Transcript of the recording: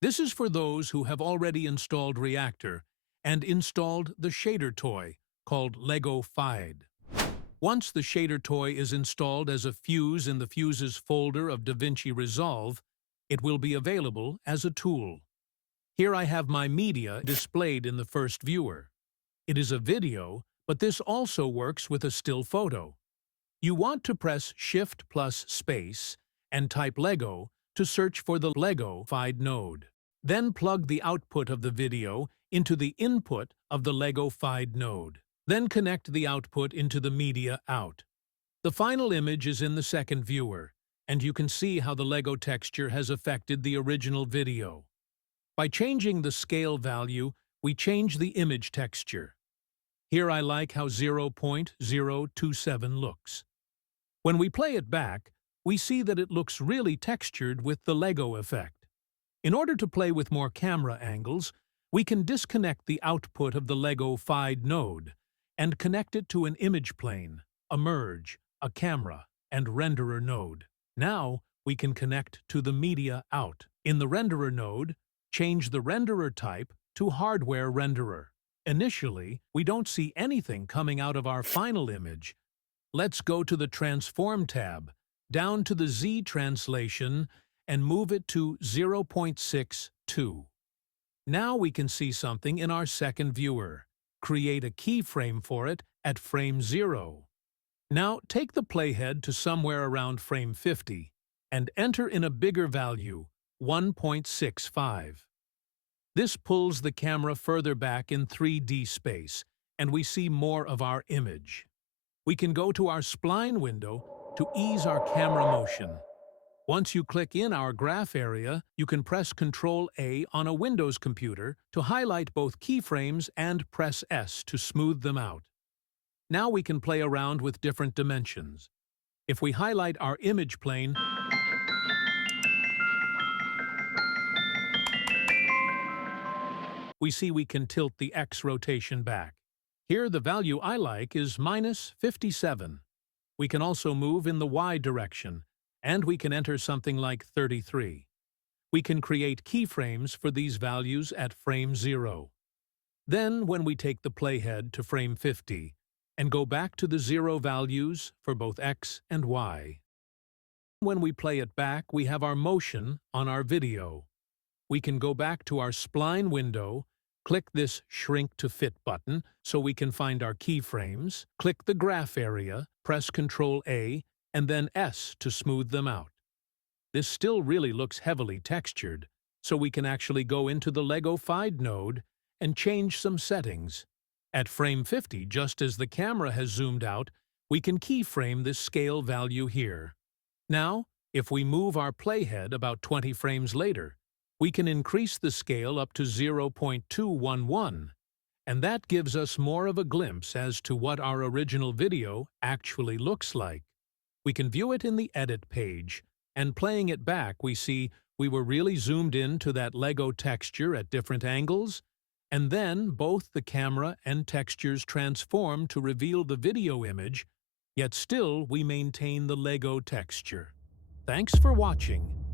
This is for those who have already installed Reactor and installed the shader toy called Legofied. Once the shader toy is installed as a fuse in the Fuses folder of Davinci Resolve, it will be available as a tool. Here I have my media displayed in the first viewer. It is a video, but this also works with a still photo. You want to press Shift plus space and type Lego to search for the Legofied node. Then plug the output of the video into the input of the Legofied node. Then connect the output into the media out. The final image is in the second viewer, and you can see how the Lego texture has affected the original video. By changing the scale value, we change the image texture. Here I like how 0.027 looks. When we play it back, we see that it looks really textured with the Lego effect. In order to play with more camera angles, we can disconnect the output of the Legofied node and connect it to an image plane, a merge, a camera, and renderer node. Now we can connect to the media out. In the renderer node, change the renderer type to hardware renderer. Initially, we don't see anything coming out of our final image. Let's go to the Transform tab, down to the Z translation, and move it to 0.62. Now we can see something in our second viewer. Create a keyframe for it at frame 0. Now take the playhead to somewhere around frame 50 and enter in a bigger value, 1.65. This pulls the camera further back in 3D space, and we see more of our image. We can go to our spline window to ease our camera motion. Once you click in our graph area, you can press Ctrl-A on a Windows computer to highlight both keyframes and press S to smooth them out. Now we can play around with different dimensions. If we highlight our image plane, we see we can tilt the X rotation back. Here the value I like is -57. We can also move in the Y direction, and we can enter something like 33. We can create keyframes for these values at frame 0. Then, when we take the playhead to frame 50 and go back to the 0 values for both X and Y. When we play it back, we have our motion on our video. We can go back to our spline window, click this Shrink to Fit button so we can find our keyframes, click the graph area, press Ctrl-A, and then S to smooth them out. This still really looks heavily textured, so we can actually go into the Legofied node and change some settings. At frame 50, just as the camera has zoomed out, we can keyframe this scale value here. Now, if we move our playhead about 20 frames later, we can increase the scale up to 0.211, and that gives us more of a glimpse as to what our original video actually looks like. We can view it in the Edit page, and playing it back we see we were really zoomed in to that Lego texture at different angles, and then both the camera and textures transform to reveal the video image, yet still we maintain the Lego texture. Thanks for watching.